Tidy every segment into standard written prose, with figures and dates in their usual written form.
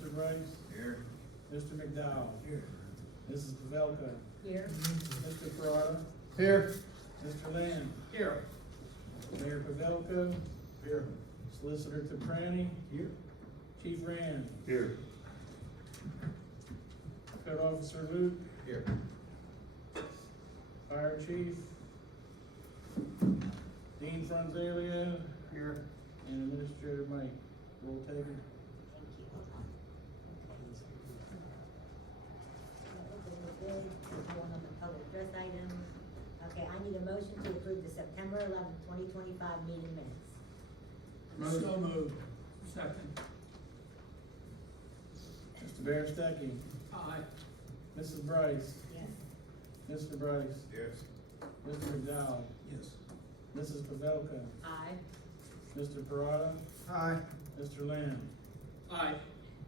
Mr. Brice. Here. Mr. McDowell. Here. Mrs. Pavelko. Here. Mr. Perrotta. Here. Mr. Land. Here. Mayor Pavelko. Here. Solicitor Toprani. Here. Chief Rands. Here. Code Officer Luke. Here. Fire Chief. Dean Fronzaglio. Here. And Administrator Mike. Roll taker. Thank you. Open the bid, there's one on the public address items. Okay, I need a motion to approve the September 11th, 2025 meeting minutes. So moved. Second. Mr. Berestecky. Aye. Mrs. Brice. Yes. Mr. Brice. Yes. Mr. McDowell. Yes. Mrs. Pavelko. Aye. Mr. Perrotta. Aye. Mr. Land. Aye.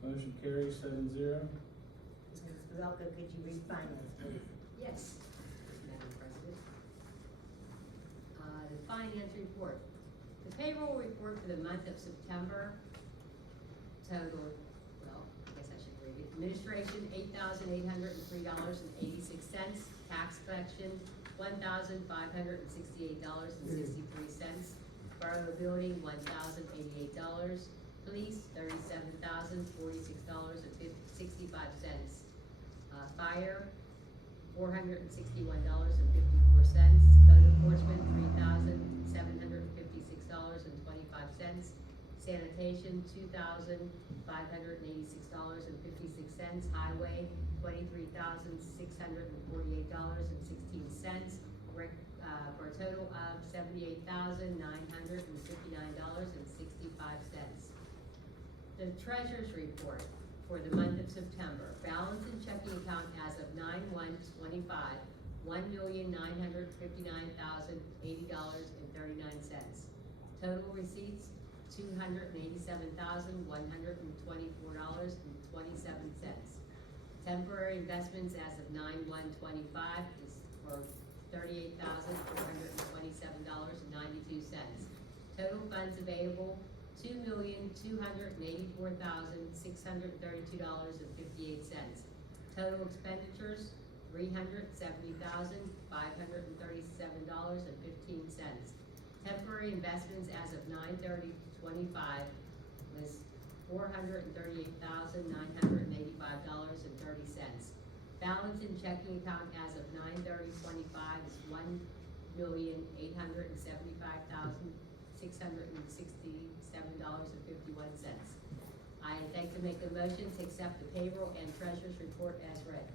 Motion carries 7-0. Mrs. Pavelko, could you read finance, please? Yes, Madam President. The finance report. The payroll report for the month of September totaled, well, I guess I should read it. Administration, $8,803.86. Tax collection, $1,568.63. Borough building, $1,088. Police, $37,046.65. Fire, $461.54. Code enforcement, $3,756.25. Sanitation, $2,586.56. Highway, $23,648.16. For a total of $78,959.65. The treasurer's report for the month of September. Balance in checking account as of 9/1/25, $1,959,080.39. Total receipts, $287,124.27. Temporary investments as of 9/1/25 is for $38,427.92. Total funds available, $2,284,632.58. Total expenditures, $370,537.15. Temporary investments as of 9/30/25 was $438,985.30. Balance in checking account as of 9/30/25 is $1,875,667.51. I'd like to make a motion to accept the payroll and treasurer's report as read.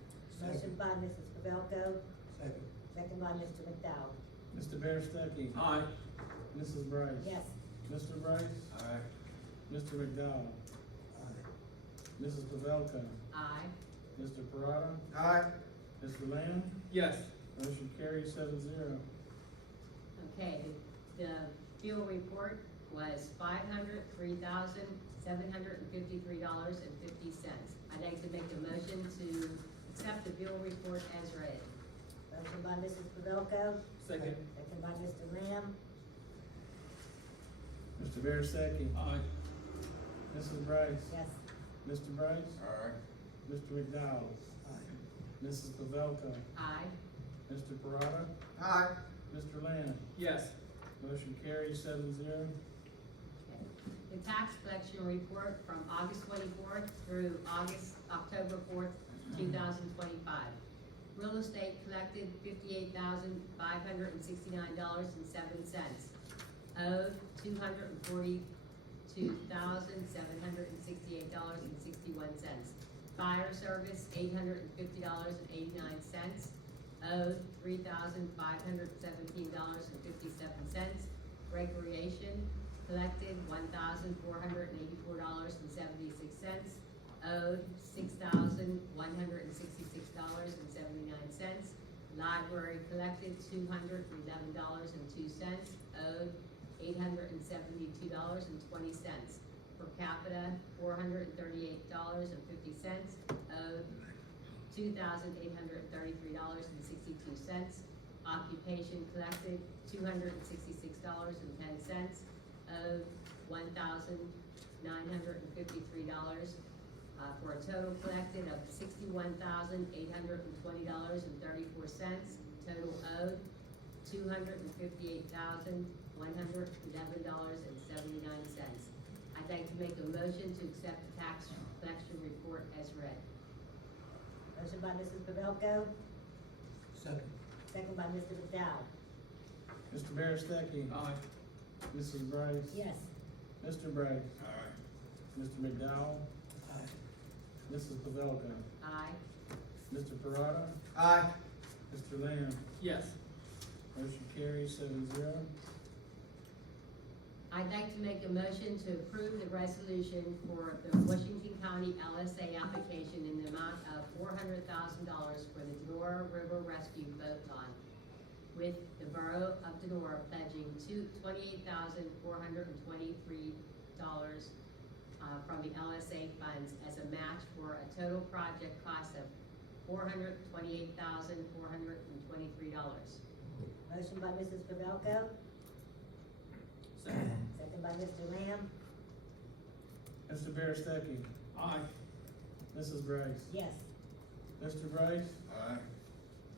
Motion by Mrs. Pavelko, Second. second by Mr. McDowell. Mr. Berestecky. Aye. Mrs. Brice. Yes. Mr. Brice. Aye. Mr. McDowell. Aye. Mrs. Pavelko. Aye. Mr. Perrotta. Aye. Mr. Land. Yes. Motion carries 7-0. Okay, the fuel report was $503,753.50. I'd like to make a motion to accept the bill report as read. Motion by Mrs. Pavelko, Second. second by Mr. Lamb. Mr. Berestecky. Aye. Mrs. Brice. Yes. Mr. Brice. Aye. Mr. McDowell. Aye. Mrs. Pavelko. Aye. Mr. Perrotta. Aye. Mr. Land. Yes. Motion carries 7-0. Okay. The tax collection report from August 24th through October 4th, 2025. Real estate collected $58,569.07. Owed $242,768.61. Fire service $850.89. Owed $3,517.57. Recreation collected $1,484.76. Owed $6,166.79. Library collected $211.02. Owed $872.20. Per capita $438.50. Owed $2,833.62. Occupation collected $266.10. Owed $1,953. for a total collected of $61,820.34. Total owed, $258,111.79. I'd like to make a motion to accept the tax collection report as read. Motion by Mrs. Pavelko, Second. second by Mr. McDowell. Mr. Berestecky. Aye. Mrs. Brice. Yes. Mr. Brice. Aye. Mr. McDowell. Aye. Mrs. Pavelka. Aye. Mr. Perrotta. Aye. Mr. Lamb. Yes. Motion carries 7-0. I'd like to make a motion to approve the resolution for the Washington County LSA application in the amount of $400,000 for the Donora River Rescue Boat Launch, with the Borough of Donora pledging $28,423 from the LSA funds as a match for a total project cost of $428,423. Motion by Mrs. Pavelko, Second. second by Mr. Lamb. Mr. Berestecky. Aye. Mrs. Brice. Yes. Mr. Brice. Aye.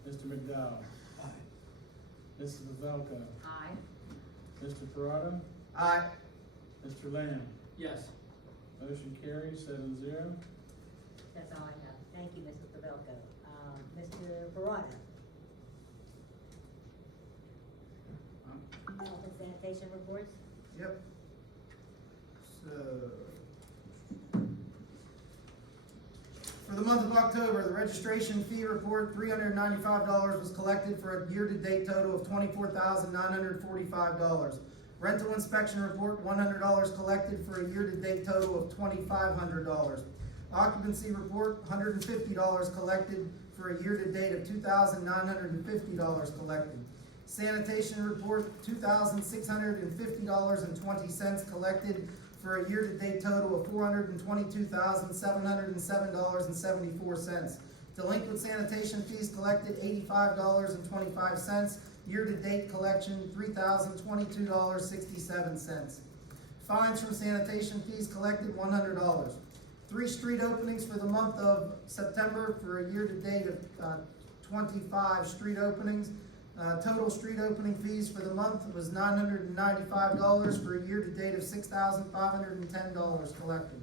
Mr. McDowell. Aye. Mrs. Pavelka. Aye. Mr. Perrotta. Aye. Mr. Lamb. Yes. Motion carries 7-0. That's all I have. Thank you, Mrs. Pavelko. Mr. Perrotta. Health and sanitation reports. Yep. So, for the month of October, the registration fee report, $395 was collected for a year-to-date total of $24,945. Rental inspection report, $100 collected for a year-to-date total of $2,500. Occupancy report, $150 collected for a year-to-date of $2,950 collected. Sanitation report, $2,650.20 collected for a year-to-date total of $422,707.74. Delinquent sanitation fees collected, $85.25. Year-to-date collection, $3,022.67. Fines from sanitation fees collected, $100. 3 street openings for the month of September for a year-to-date of 25 street openings. Total street opening fees for the month was $995 for a year-to-date of $6,510 collected.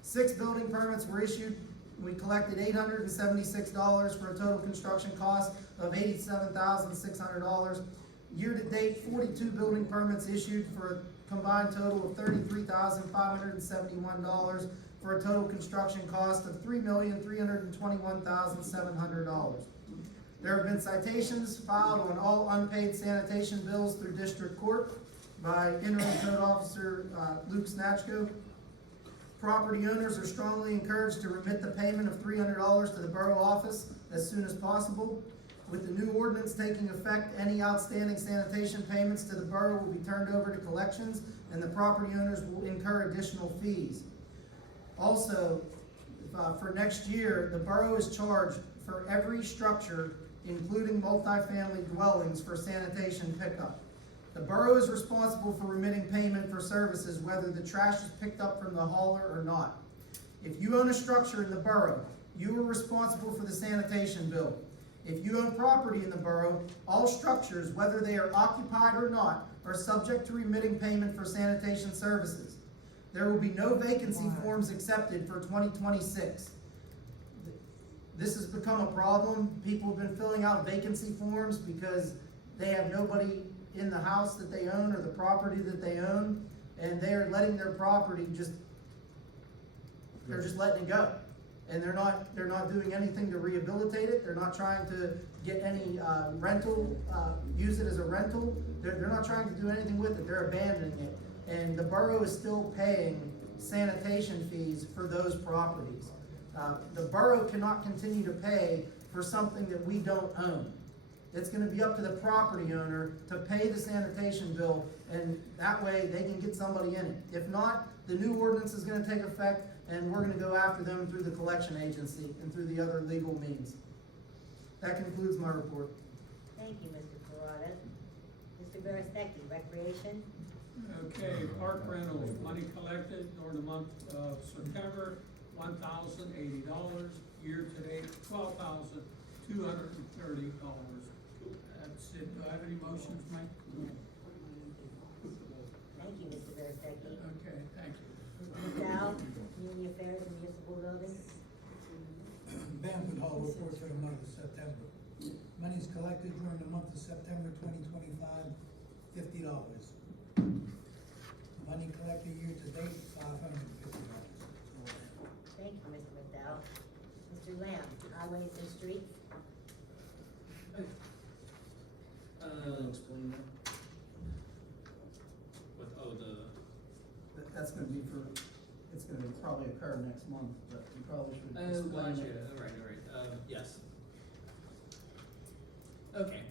6 building permits were issued. We collected $876 for a total construction cost of $87,600. Year-to-date, 42 building permits issued for a combined total of $33,571 for a total construction cost of $3,321,700. There have been citations filed on all unpaid sanitation bills through district court by Interim Code Officer Luke Snatchko. Property owners are strongly encouraged to remit the payment of $300 to the borough office as soon as possible. With the new ordinance taking effect, any outstanding sanitation payments to the borough will be turned over to collections, and the property owners will incur additional fees. Also, for next year, the borough is charged for every structure, including multifamily dwellings, for sanitation pickup. The borough is responsible for remitting payment for services, whether the trash is picked up from the hauler or not. If you own a structure in the borough, you are responsible for the sanitation bill. If you own property in the borough, all structures, whether they are occupied or not, are subject to remitting payment for sanitation services. There will be no vacancy forms accepted for 2026. This has become a problem. People have been filling out vacancy forms because they have nobody in the house that they own or the property that they own, and they are letting their property they're just letting it go. And they're not doing anything to rehabilitate it. They're not trying to get any rental, use it as a rental. They're not trying to do anything with it. They're abandoning it. And the borough is still paying sanitation fees for those properties. The borough cannot continue to pay for something that we don't own. It's gonna be up to the property owner to pay the sanitation bill, and that way they can get somebody in it. If not, the new ordinance is gonna take effect, and we're gonna go after them through the collection agency and through the other legal means. That concludes my report. Thank you, Mr. Perrotta. Mr. Berestecky, Recreation. Okay, park rentals, money collected during the month of September, $1,080. Year-to-date, $12,230. That's it. Do I have any motions, Mike? Thank you, Mr. Berestecky. Okay, thank you. McDowell, Community Affairs and Municipal Building. Banquet hall report for the month of September. Monies collected during the month of September 2025, $50. Money collected year-to-date, $550. Thank you, Mr. McDowell. Mr. Lamb, Highways and Streets. Explain that. What, That's gonna be for, it's gonna probably occur next month, but you probably should explain gotcha, it. alright, yes. Okay.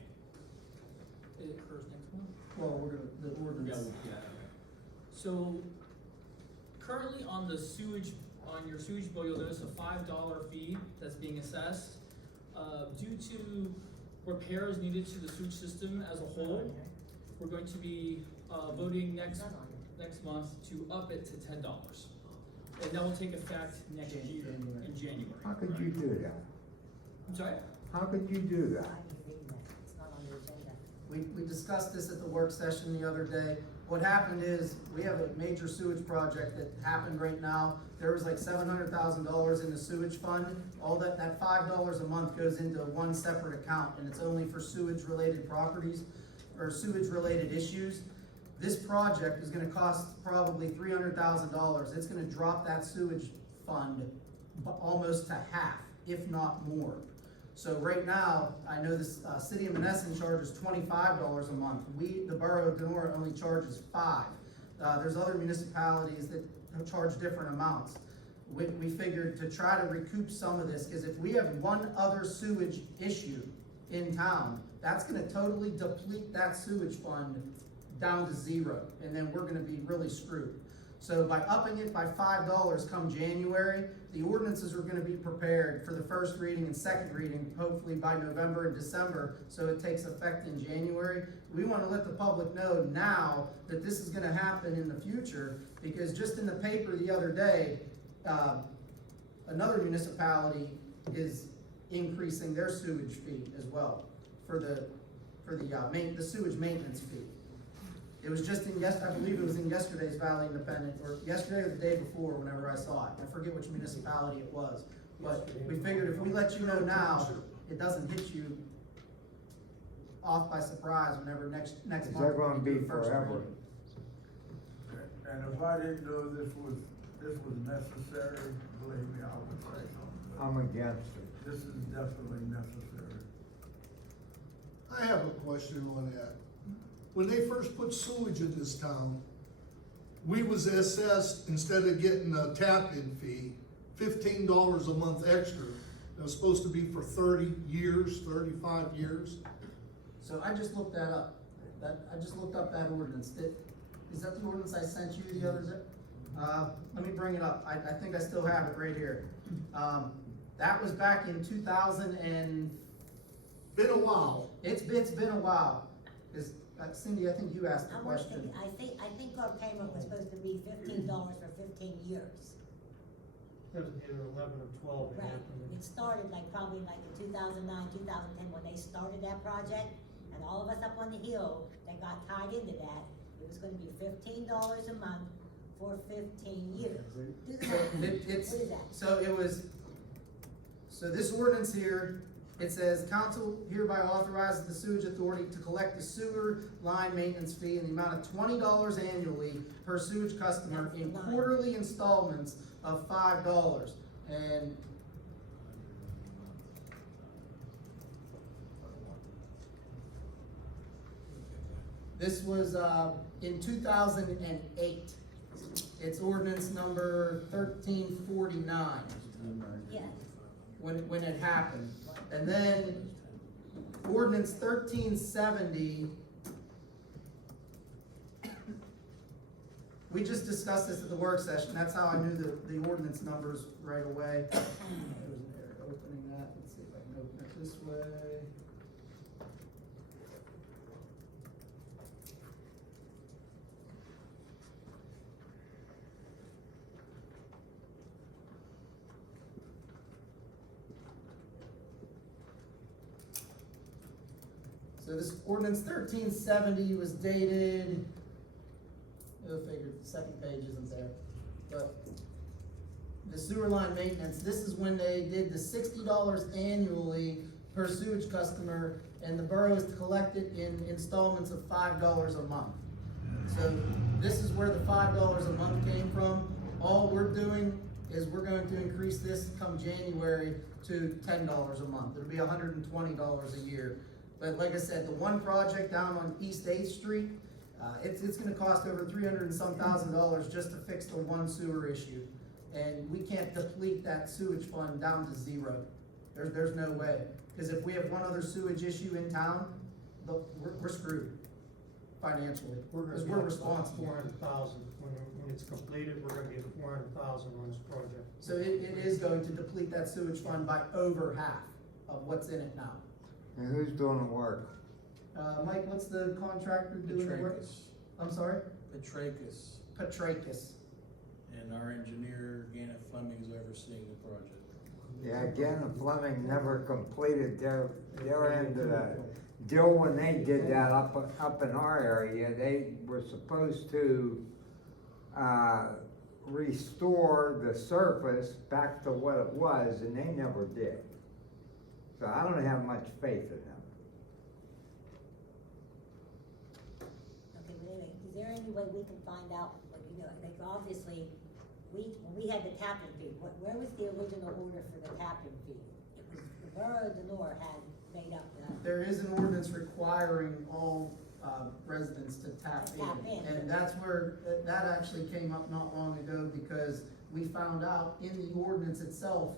It occurs next month? Well, we're gonna, the ordinance. Yeah, okay. So, currently on the sewage, on your sewage bill, you'll notice a $5 fee that's being assessed. Due to repairs needed to the sewage system as a whole, we're going to be, voting next month to up it to $10. And that will take effect next year in January. How could you do that? I'm sorry? How could you do that? I didn't read that. It's not on the agenda. We discussed this at the work session the other day. What happened is, we have a major sewage project that happened right now. There was like $700,000 in the sewage fund. All that $5 a month goes into one separate account, and it's only for sewage-related properties, or sewage-related issues. This project is gonna cost probably $300,000. It's gonna drop that sewage fund almost to half, if not more. So right now, I know this, city of Menneson charges $25 a month. The borough of Donora only charges $5. There's other municipalities that charge different amounts. We figured to try to recoup some of this, because if we have one other sewage issue in town, that's gonna totally deplete that sewage fund down to zero, and then we're gonna be really screwed. So by upping it by $5 come January, the ordinances are gonna be prepared for the first reading and second reading, hopefully by November and December, so it takes effect in January. We wanna let the public know now that this is gonna happen in the future, because just in the paper the other day, another municipality is increasing their sewage fee as well, for the sewage maintenance fee. It was just in I believe it was in yesterday's Valley Independent, or yesterday or the day before, whenever I saw it. I forget which municipality it was. But we figured if we let you know now, it doesn't hit you off by surprise whenever next month. Is that gonna we do be the first forever? reading. And if I didn't know this was necessary, believe me, I would say something. I'm against it. This is definitely necessary. I have a question on that. When they first put sewage in this town, we was assessed, instead of getting a tap-in fee, $15 a month extra. It was supposed to be for 30 years, 35 years. So I just looked that up. I just looked up that ordinance. Is that the ordinance I sent you the other day? Let me bring it up. I think I still have it right here. That was back in 2000 and. Been a while. It's been a while. Cindy, I think you asked the I was question. thinking, I think our payment was supposed to be $15 for 15 years. It was either 11 or 12. Right, it started probably in 2009, 2010, when they started that project, and all of us up on the hill that got tied into that, it was gonna be $15 a month for 15 years. Do the math. What is that? So this ordinance here, it says, council hereby authorizes the sewage authority to collect the sewer line maintenance fee in the amount of $20 annually per sewage customer in quarterly installments of $5. And this was, in 2008. It's ordinance number 1349. Yes. When it happened. And then ordinance 1370, we just discussed this at the work session. That's how I knew the ordinance numbers right away. There's an error opening that. Let's see if I can open it this way. So this ordinance 1370 was dated, go figure, the second page isn't there, but the sewer line maintenance, this is when they did the $60 annually per sewage customer, and the borough is to collect it in installments of $5 a month. So this is where the $5 a month came from. All we're doing is we're going to increase this come January to $10 a month. It'll be $120 a year. But like I said, the one project down on East 8th Street, it's gonna cost over $300 and some thousand just to fix the one sewer issue. And we can't deplete that sewage fund down to zero. There's no way. Cause if we have one other sewage issue in town, we're screwed financially. Cause we're responsible. 400,000, when it's completed, we're gonna get 400,000 on this project. So it is going to deplete that sewage fund by over half of what's in it now. And who's doing the work? Mike, what's the contractor doing the work? Petracus. I'm sorry? Petracus. Petrakis. And our engineer, Gannett Fleming, is overseeing the project. Yeah, again, the Fleming never completed their end of the deal when they did that up in our area. They were supposed to, restore the surface back to what it was, and they never did. So I don't have much faith in them. Okay, but anyway, is there any way we can find out, like, you know, like, obviously, when we had the tapping fee, where was the original order for the tapping fee? It was, the Borough of Donora had made up the. There is an ordinance requiring all residents to tap Tap in. in. And that's where, that actually came up not long ago because we found out in the ordinance itself,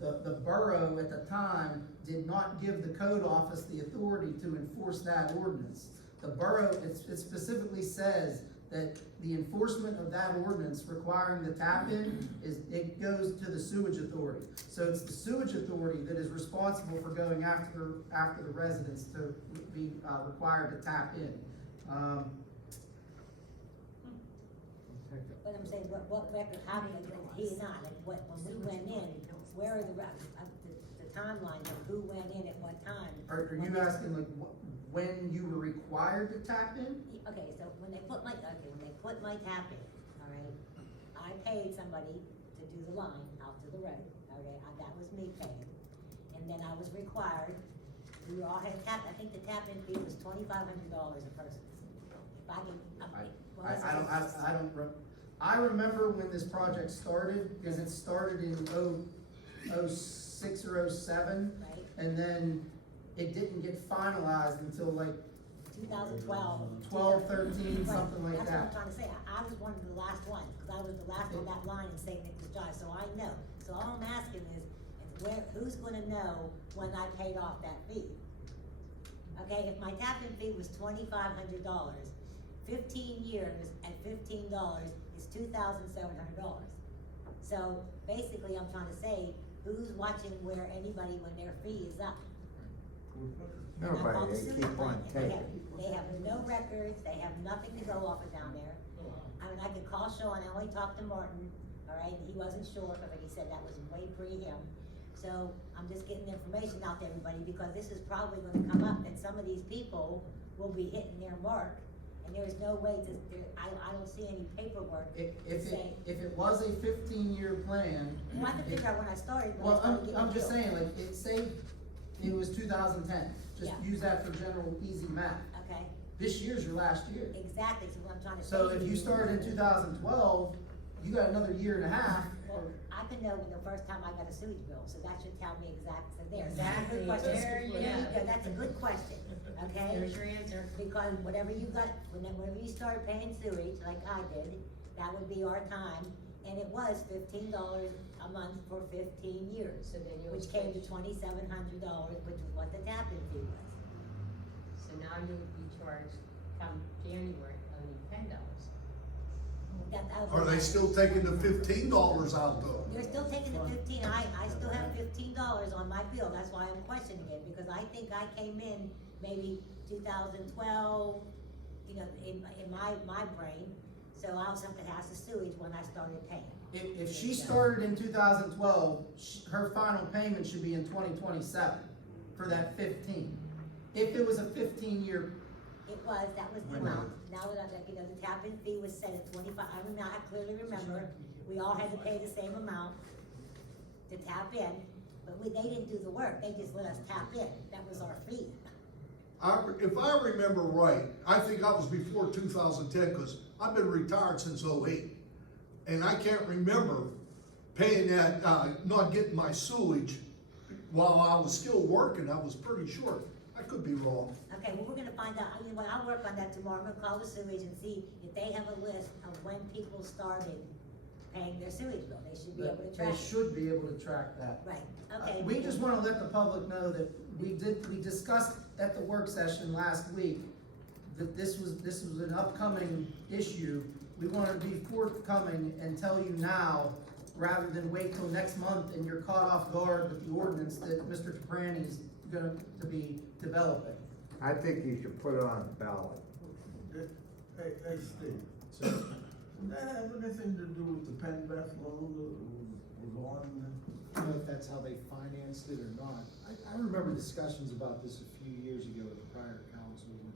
the borough at the time did not give the code office the authority to enforce that ordinance. The borough, it specifically says that the enforcement of that ordinance requiring the tap-in it goes to the sewage authority. So it's the sewage authority that is responsible for going after the residents to be required to tap in. But I'm saying, what record, how did he not, like, when we went in, where are the timeline of who went in at what time? Are you asking like when you were required to tap in? Okay, so when they put my tap in, all right, I paid somebody to do the line out to the road, okay, that was me paying. And then I was required, we all had I think the tap-in fee was $2,500 a person. If I can, I remember when this project started, because it started in 06 or 07, right, and then it didn't get finalized until like 2012. 12, 13, Right, something like that's that. what I'm trying to say, I was one of the last ones, because I was the last on that line and saying it was dry, so I know. So all I'm asking is who's gonna know when I paid off that fee? Okay, if my tap-in fee was $2,500, 15 years at $15 is $2,700. So basically, I'm trying to say, who's watching where anybody when their fee is up? And I called Nobody, the they sewage keep on plant, and taking. they have no records, they have nothing to go off of down there. I mean, I could call Sean, I only talked to Martin, all right, he wasn't sure, but he said that was way pre him. So I'm just getting information out to everybody, because this is probably gonna come up, that some of these people will be hitting their mark, and there's no way to, I don't see any paperwork to say. If it was a 15-year plan. Well, I can figure out when I started, when I Well, started getting I'm just billed. saying, like, say it was 2010, just Yeah. use that for general easy math. Okay, This year's your last year. exactly, so what I'm trying to say. So to if you started in 2012, you got another year and a half. Well, I can know when the first time I got a sewage bill, so that should tell me exactly there. Exactly. That's a good question. There you There go. That's a good question, okay? There's your answer. Because whatever you got, whenever you started paying sewage, like I did, that would be our time, and it was $15 a month for 15 years. So then you'll Which came to switch. $2,700, which was what the tap-in fee was. So now you'll be charged come January only $10. That was Are they still taking the $15 out though? They're still taking the 15, I still have $15 on my bill, that's why I'm questioning it, because I think I came in maybe 2012, you know, in my brain, so I also have to ask the sewage when I started paying. If she started in 2012, her final payment should be in 2027 for that 15. If it was a 15-year, It was, that was the amount. Now that, the tap-in fee was set at 25, I clearly remember, we all had to pay the same amount to tap in, but they didn't do the work, they just let us tap in, that was our fee. If I remember right, I think I was before 2010, because I've been retired since '08. And I can't remember paying that, not getting my sewage while I was still working. I was pretty sure. I could be wrong. Okay, well, we're gonna find out, I'll work on that tomorrow, I'm gonna call the sewage and see if they have a list of when people started paying their sewage bill, they should be able to track they it. should be able to track that. Right, okay. We just wanna let the public know that we discussed at the work session last week that this was an upcoming issue. We wanted to be forthcoming and tell you now, rather than wait till next month and you're caught off guard with the ordinance that Mr. Toprani is gonna to be developing. I think you should put it on the ballot. Hey, Steve, did that have anything to do with the Penn Beth loan that was on? I don't know if that's how they financed it or not. I remember discussions about this a few years ago with the prior council when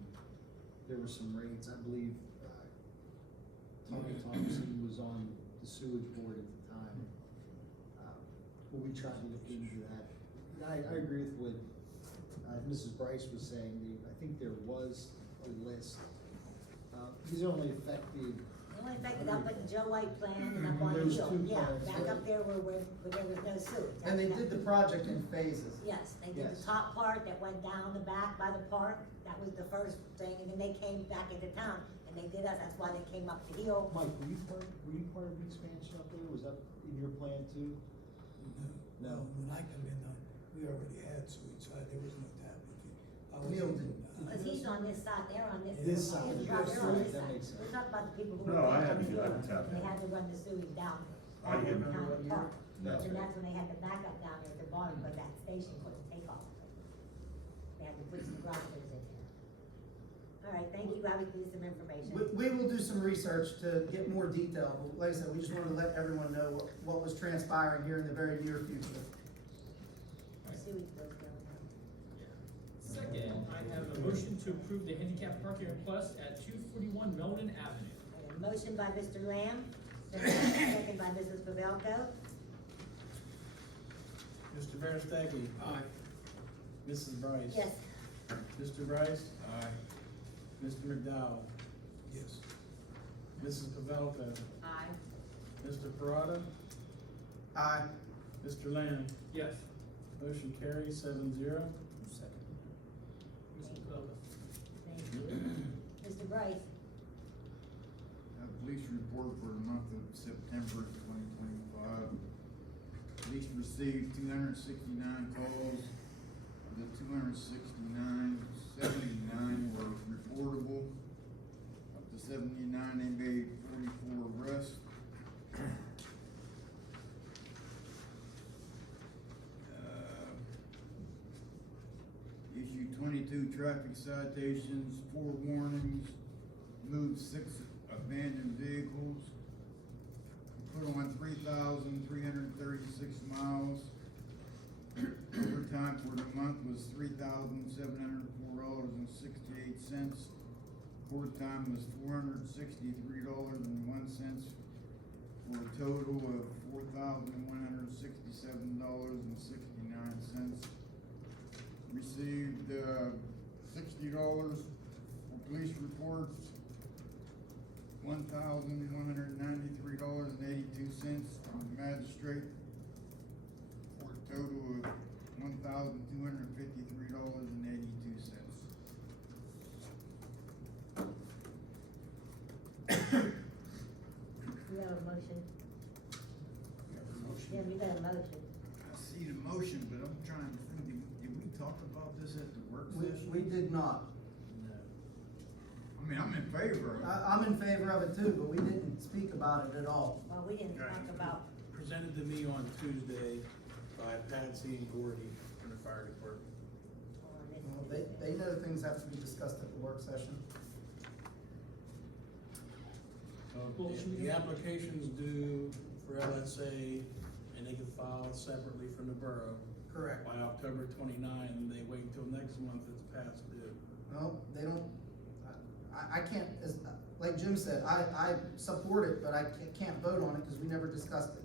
there were some rates. I believe Tommy Thompson was on the sewage board at the time. But we tried to look into that. I agree with what Mrs. Brice was saying. I think there was a list. These only affected. The only fact that up at the Joe White plan and up on the There's hill, two yeah, plans, back right. up there where there was no sewage. And they did the project in phases. Yes, they did the Yes. top part that went down the back by the park, that was the first thing, and then they came back into town, and they did us, that's why they came up the hill. Mike, were you part of the expansion up there? Was that in your plan too? No. When I come in, we already had sewage, so there was no tap fee. I was Neal in, did. Cause he's on this side, they're on this. This side, They're yes, on this that side. makes sense. We're talking about the people who No, were I back had on the to- I hill, had to tap and they in. had to run the sewage down, I down remember behind what the year. park. That's And right. that's when they had the backup down there at the bottom where that station was, the takeoff. They had to put some grinders in there. All right, thank you, I will give you some information. We will do some research to get more detail, but like I said, we just wanted to let everyone know what was transpiring here in the very near future. Sewage bills going down. Second, I have a motion to approve the handicap parking request at 241 Melvin Avenue. And a motion by Mr. Lamb, second by Mrs. Pavelko. Mr. Berestecky. aye. Mrs. Brice. Yes. Mr. Brice. Aye. Mr. McDowell. Yes. Mrs. Pavelko. Aye. Mr. Perrotta. Aye. Mr. Lamb. Yes. Motion carries 7-0. Mrs. Pavelko. Thank you. Mr. Brice. Police report for the month of September 2025. Police received 269 calls. Of the 269, 79 were reportable. Of the 79, they made 44 arrests. Issued 22 traffic citations, 4 warnings, moved 6 abandoned vehicles, put on 3,336 miles. Overtime for the month was $3,704.68. Court time was $463.01 for a total of $4,167.69. Received $60 for police reports, $1,193.82 from the magistrate, for a total of $1,253.82. We have a motion. Motion. Yeah, we got a motion. I see the motion, but I'm trying to think, did we talk about this at the work session? We did not. No. I mean, I'm in favor of it. I'm in favor of it too, but we didn't speak about it at all. Well, we didn't talk about, Presented to me on Tuesday by Patsy and Gordy from the fire department. Well, they know things have to be discussed at the work session. Well, should we The do- application's due for LSA, and they can file separately from the borough. Correct. by October 29, and they wait until next month, it's past due. No, they don't, I can't, like Jim said, I support it, but I can't vote on it because we never discussed it.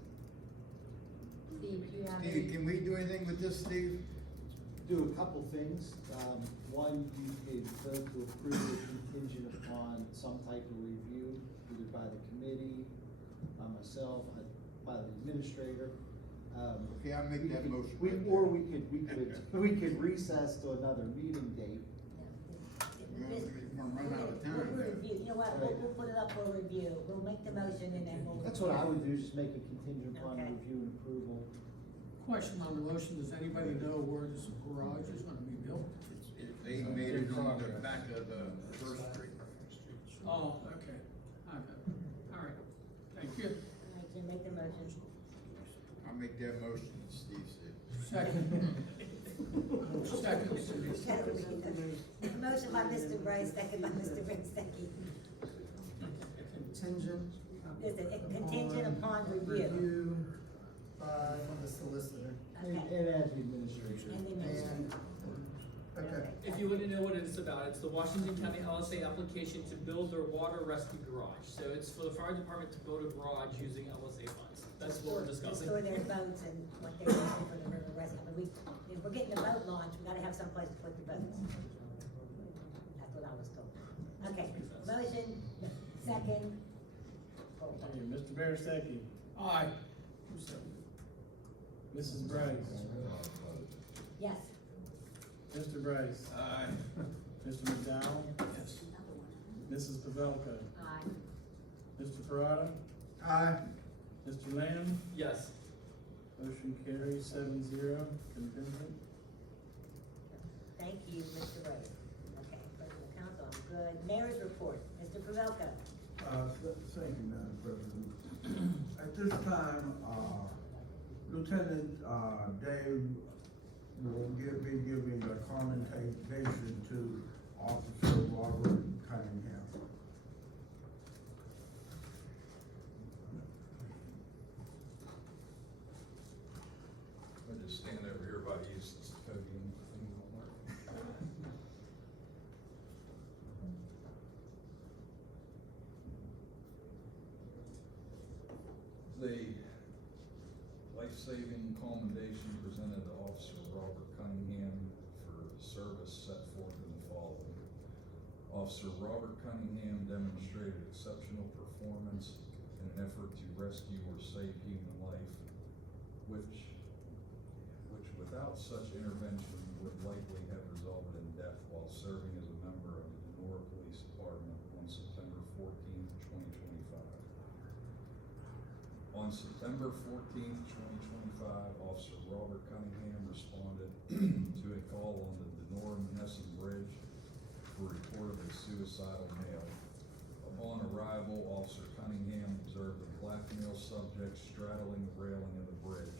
Steve, do you have Steve, any? can we do anything with this, Steve? Do a couple things. One, you could vote to approve it contingent upon some type of review, either by the committee, by myself, by the administrator. Okay, I make that motion. Or we could recess to another meeting date. We're running out of time. We'll review, you know what, we'll put it up for review, we'll make the motion and then we'll. That's what I would do, just make it contingent upon Okay. review and approval. Question on the motion, does anybody know where this garage is gonna be built? They made it on the back of the First Street. Oh, okay, all right, thank you. All right, Jim, make the motion. I'll make that motion, that Steve said. Second. Second. Motion by Mr. Brice, second by Mr. Berestecky. Contingent. Listen, contingent upon review. Review by the solicitor. And Okay. as the administrator. And the administrator. Okay. If you wouldn't know what it's about, it's the Washington County LSA application to build their water rescue garage. So it's for the fire department to build a garage using LSA funds. That's what we're discussing. To store their boats and what they're using for the river rescue. I mean, if we're getting the boat launched, we gotta have someplace to put the boats. That's what I was told. Okay, motion, second. Okay, Mr. Berestecky, Aye. Mrs. Brice, Yes. Mr. Brice, Aye. Mr. McDowell, Yes. Mrs. Pavelko, Aye. Mr. Perrotta, Aye. Mr. Lamb, Yes. motion carries 7-0, contingent. Thank you, Mr. Brice. Okay, President of Council, I'm good. Mayor's report, Mr. Pavelko. Thank you, Madam President. At this time, Lieutenant, Dave will be giving the commendation to Officer Robert Cunningham. I just stand over here by you since the podium thing don't work. The life-saving commendation presented to Officer Robert Cunningham for service set forth in the following. Officer Robert Cunningham demonstrated exceptional performance in an effort to rescue or save human life, which without such intervention would likely have resulted in death while serving as a member of the Donora Police Department on September 14th, 2025. On September 14th, 2025, Officer Robert Cunningham responded to a call on the Donora-Menneson Bridge for report of a suicidal male. Upon arrival, Officer Cunningham observed a black male subject straddling the railing of the bridge.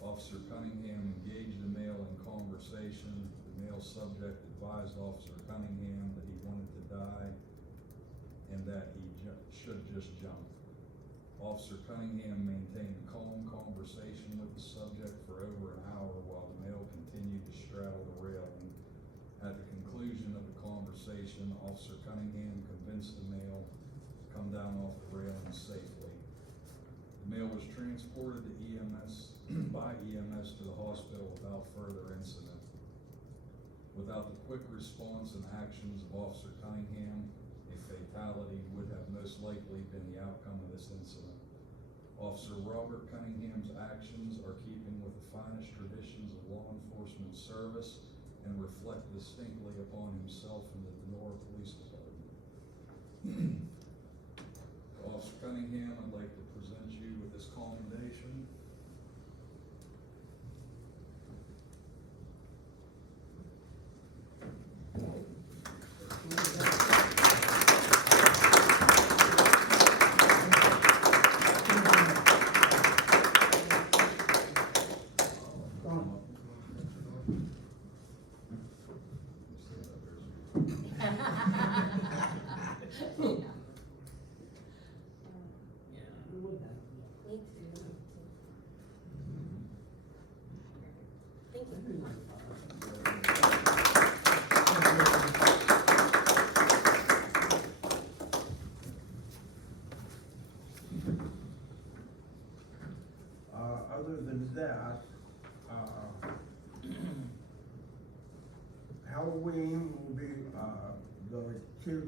Officer Cunningham engaged the male in conversation. The male subject advised Officer Cunningham that he wanted to die and that he should just jump. Officer Cunningham maintained a calm conversation with the subject for over an hour while the male continued to straddle the railing. At the conclusion of the conversation, Officer Cunningham convinced the male to come down off the railing safely. The male was transported to by EMS to the hospital without further incident. Without the quick response and actions of Officer Cunningham, a fatality would have most likely been the outcome of this incident. Officer Robert Cunningham's actions are keeping with the finest traditions of law enforcement service and reflect distinctly upon himself and the Donora Police Department. Officer Cunningham, I'd like to present you with this commendation. Other than that, Halloween will be, the kids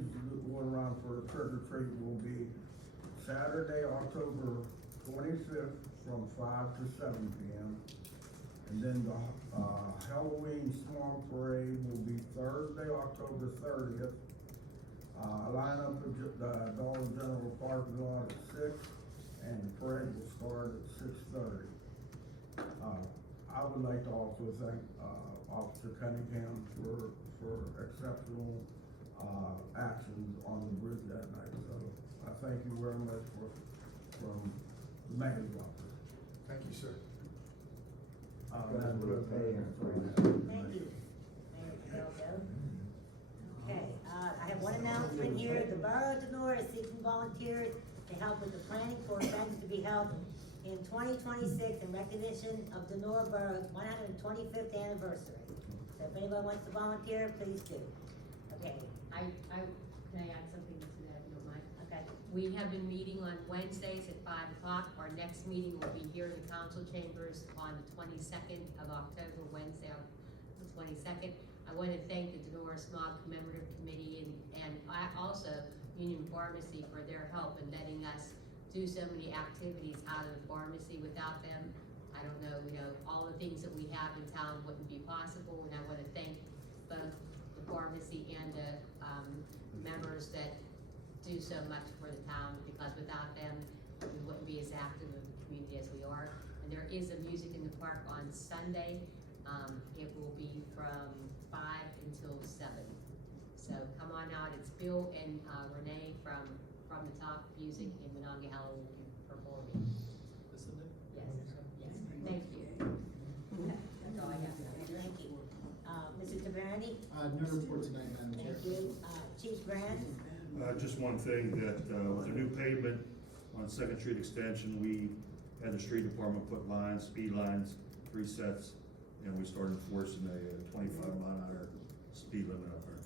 going around for the trick or treat will be Saturday, October 25th from 5 to 7 p.m. And then the Halloween Swamp Parade will be Thursday, October 30th. Line up at the Dollar General parking lot at 6, and the parade will start at 6:30. I would like to also thank Officer Cunningham for exceptional actions on the bridge that night. So I thank you very much from the mayor's office. Thank you, sir. Because we're paying for it. Thank you, Mayor Pavelko. Okay, I have one announcement here. The Borough of Donora is seeking volunteers to help with the planning for events to be held in 2026 in recognition of Donora Borough's 125th anniversary. So if anyone wants to volunteer, please do. Okay, Can I add something to that, if you don't mind? okay. We have been meeting on Wednesdays at 5 o'clock. Our next meeting will be here in the council chambers on the 22nd of October, Wednesday, the 22nd. I want to thank the Donora Smog Commemorative Committee and I also Union Pharmacy for their help in letting us do so many activities out of the pharmacy. Without them, I don't know, all the things that we have in town wouldn't be possible. And I want to thank both the pharmacy and the members that do so much for the town, because without them, we wouldn't be as active in the community as we are. And there is a music in the park on Sunday. It will be from 5 until 7. So come on out. It's Bill and Renee from the Top Music in Monongahela will be performing. Listen to. Yes, yes. Thank you. That's all I have. Thank you. Mr. Toprani? No report tonight, Madam Chair. Thank you. Chief Rands? Just one thing, that with the new pavement on Second Street Extension, we had the street department put lines, speed lines, 3 sets, and we started enforcing a 25-mile-an-hour speed limit up there.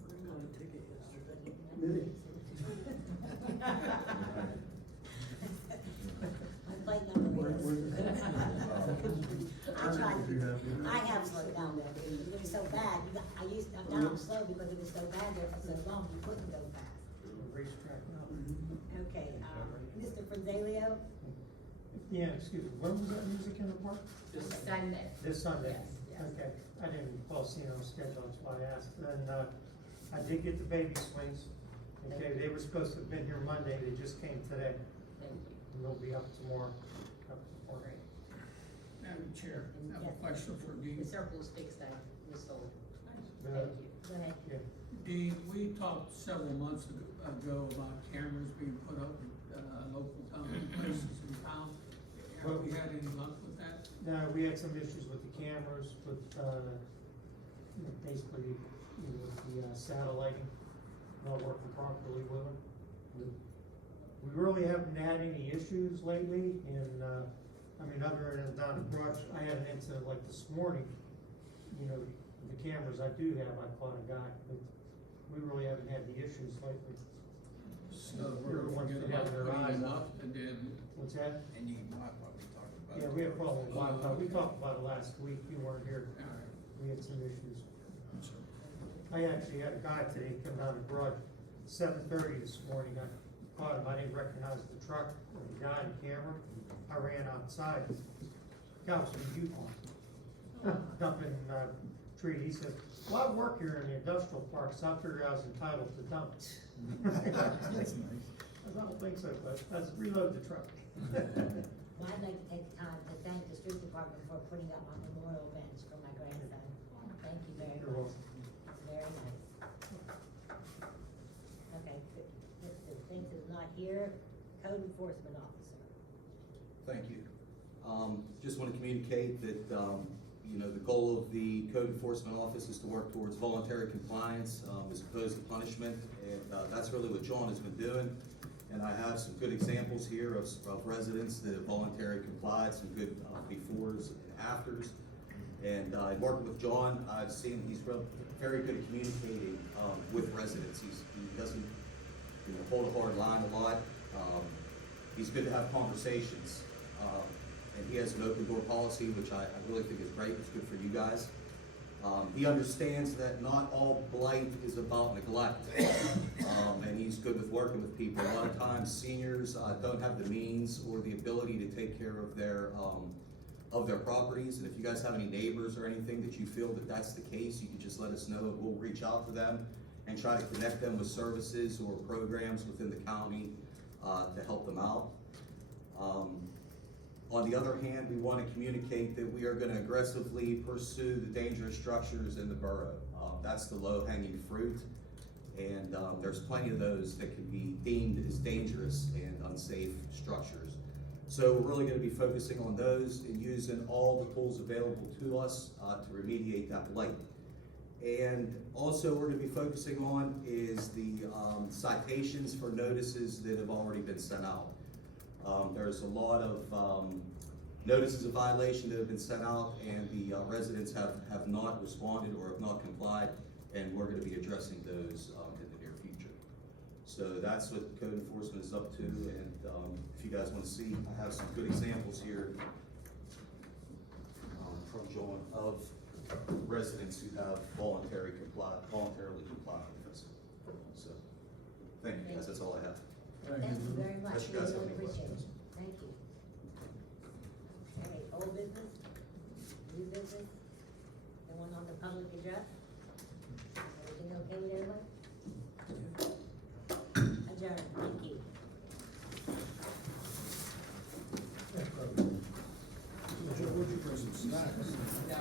My plate number is. I have slowed down there. It was so bad. Now I'm slow because it was so bad there for so long, you couldn't go fast. Racetrack now. Okay, Mr. Fronzaglio? Yeah, excuse me, when was that music in the park? This Sunday. This Sunday? Yes, yes. Okay, I didn't recall seeing on schedule, that's why I asked. And, I did get the baby swings. Okay, they were supposed to have been here Monday, they just came today. Thank you. And they'll be up tomorrow. Great. Madam Chair, I have Yes. a question for Dean. The circle's fixed now, was sold. Uh, Thank you. Go ahead. Yeah. Dean, we talked several months ago about cameras being put up at local town places in town. Have we had any luck with that? No, we had some issues with the cameras, with, basically, with the satellite not working properly with them. We really haven't had any issues lately, and, other than down the brush, I had an incident like this morning, the cameras I do have, I caught a guy, but we really haven't had the issues lately. So You're we're the ones forgetting that have about their putting eyes them on. up and then, What's that? and you might probably talk about. Yeah, we had a problem with Wi-Fi, we Okay. talked about it last week, you weren't here, All right. we had some issues. I actually had a guy today come down the garage, 7:30 this morning, I caught him, I didn't recognize the truck or the guy in the camera, I ran outside, guy was from Yukon, dumping, tree, he said, well, I work here in the industrial park, so I figured I was entitled to dump. That's nice. I don't think so, but let's reload the truck. Well, I'd like to take the time to thank the street department for putting up my memorial bench for my grandson. Thank you very You're much. welcome. It's very nice. Okay, Mr. Spinks is not here. Code enforcement officer. Thank you. Just want to communicate that, the goal of the Code Enforcement Office is to work towards voluntary compliance, as opposed to punishment, and, that's really what John has been doing. And I have some good examples here of residents that have voluntarily complied, some good, befores and afters. And, working with John, I've seen he's very good at communicating, with residents. He doesn't, hold a hard line a lot. He's good to have conversations. And he has an open door policy, which I really think is great. It's good for you guys. He understands that not all blight is about neglect. And he's good with working with people. A lot of times seniors, don't have the means or the ability to take care of their properties. And if you guys have any neighbors or anything that you feel that that's the case, you can just let us know and we'll reach out to them and try to connect them with services or programs within the county, to help them out. On the other hand, we want to communicate that we are going to aggressively pursue the dangerous structures in the borough. That's the low-hanging fruit, and there's plenty of those that can be deemed as dangerous and unsafe structures. So we're really going to be focusing on those and using all the tools available to us to remediate that blight. And also we're going to be focusing on is the citations for notices that have already been sent out. There's a lot of notices of violation that have been sent out, and the residents have not responded or have not complied, and we're going to be addressing those in the near future. So that's what code enforcement is up to, and if you guys want to see, I have some good examples here from John of residents who have voluntarily complied with this. So, thank you guys, that's all I have. Thank you very much, Unless we you guys really have any appreciate questions. it, thank you. Okay, old business, new business, the one on the public address?